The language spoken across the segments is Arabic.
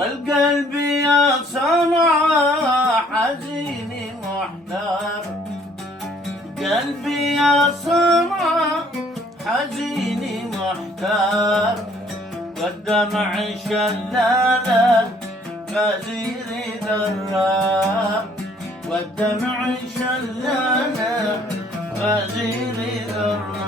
والقلب يا صنعاء حزين محتار، قلبي يا صنعاء حزين محتار، والدمع شلال غزير ذرار، والدمع شلال غزير ذرار.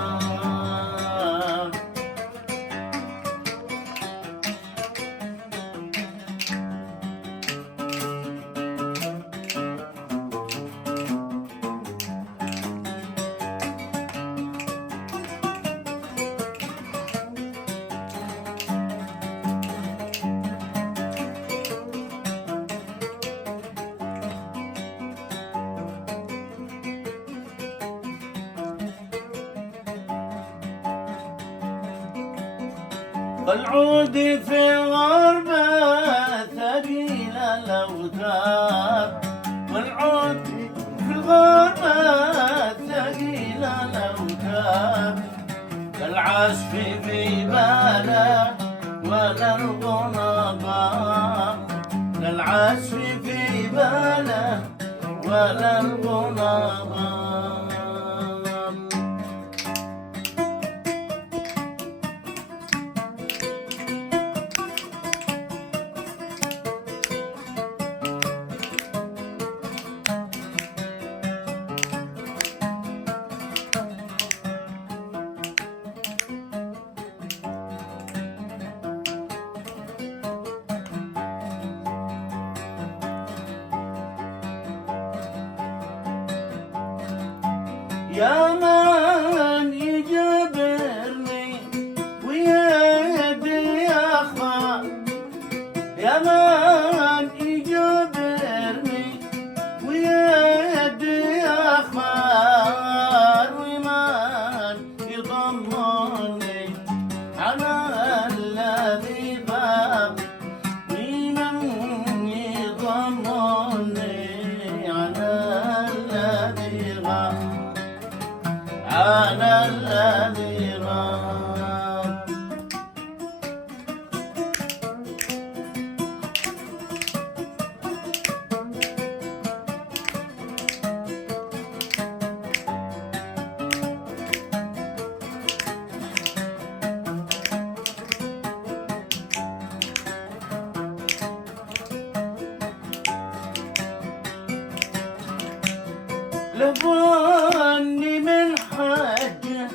والعود في الغربة ثقيل الأوتار، والعود في الغربة ثقيل الأوتار، كالعزف في باله ولا الغنى، كالعزف في باله ولا الغنى. يا من يجبرني ويدي أخفى، يا من يجبرني ويدي أخفى، ومن يضمني على الذي غاب، ومن يضمني على الذي غاب، على الذي غاب. لبني من حجه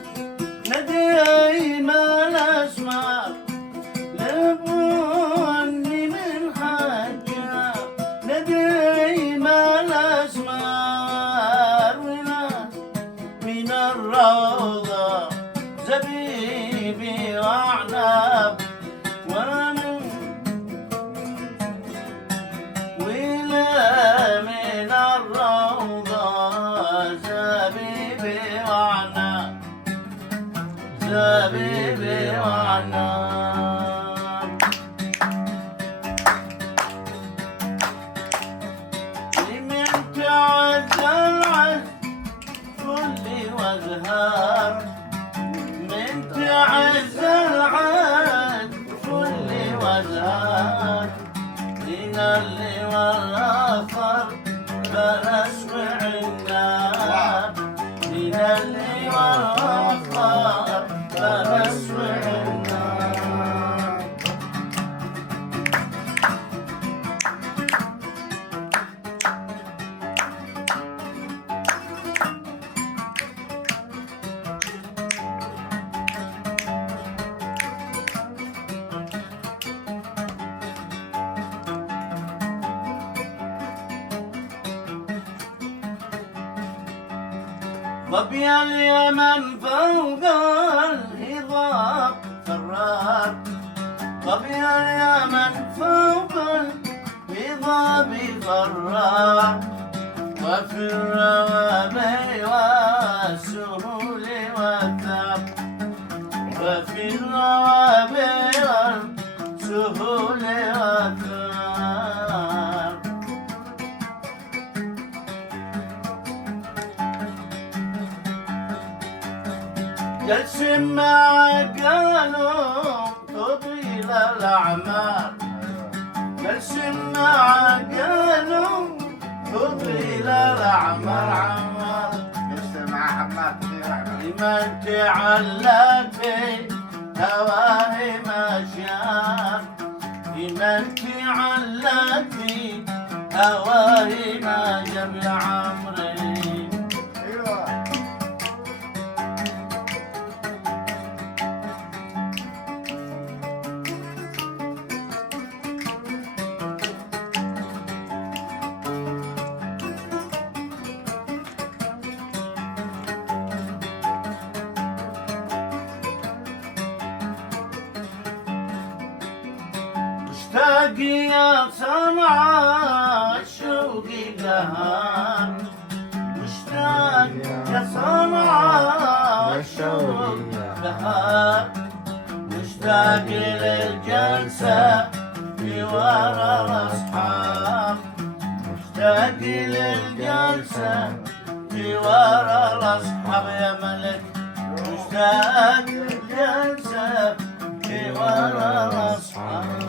ندي ما الأسمار، لبني من حجه ندي ما الأسمار، من الروضة زبيبي وأعناب، ولا من الروضة زبيبي وأعناب، زبيبي وأعناب. لمن تعز العز كل وازهار، من تعز العز كل وازهار، من اللي والآخر فنسمع النار، من اللي والآخر فنسمع النار. ظبي اليمن فوق الهضاب فرار، ظبي اليمن فوق الهضاب فرار، وفي الروابي والسهول والتعب، وفي الروابي والسهول والتعب. جلس مع قالوا طويل الأعمار، جلس مع قالوا فضيل الأعمر عمر جلس مع حماد فضيل الأعمر لمن تعلق في هواه مشى لمن تعلق في هواه مشى بعمري ايوه مشتاق يا صنعاء الشوق لها مشتاق يا صنعاء الشوق لها مشتاق للجلسة جوار الأصحاب مشتاق للجلسة جوار الأصحاب يا ملك مشتاق للجلسة جوار الأصحاب